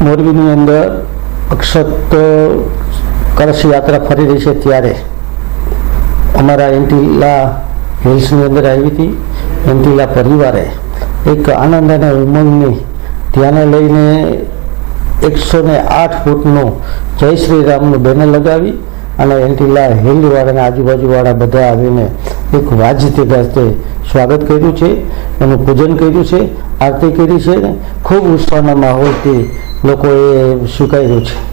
મોરબીની અંદર અક્ષત કળશ યાત્રા ફરી રહી છે ત્યારે અમારા એન્ટીલા હિલ્સની અંદર આવી હતી. એન્ટીલા પરિવારે એક આનંદ અને ઉમંગની ધ્યાને લઈને 108 ફૂટનું જય શ્રી રામનું બેનર લગાવી અને એન્ટીલા હિલવાળાના આજુબાજુવાળા બધા આવીને એક વાજતે ગાજતે સ્વાગત કર્યું છે, એનું પૂજન કર્યું છે, આરતી કરી છે ને ખૂબ ઉત્સાહના માહોલથી લોકોએ સ્વીકાર્યું છે.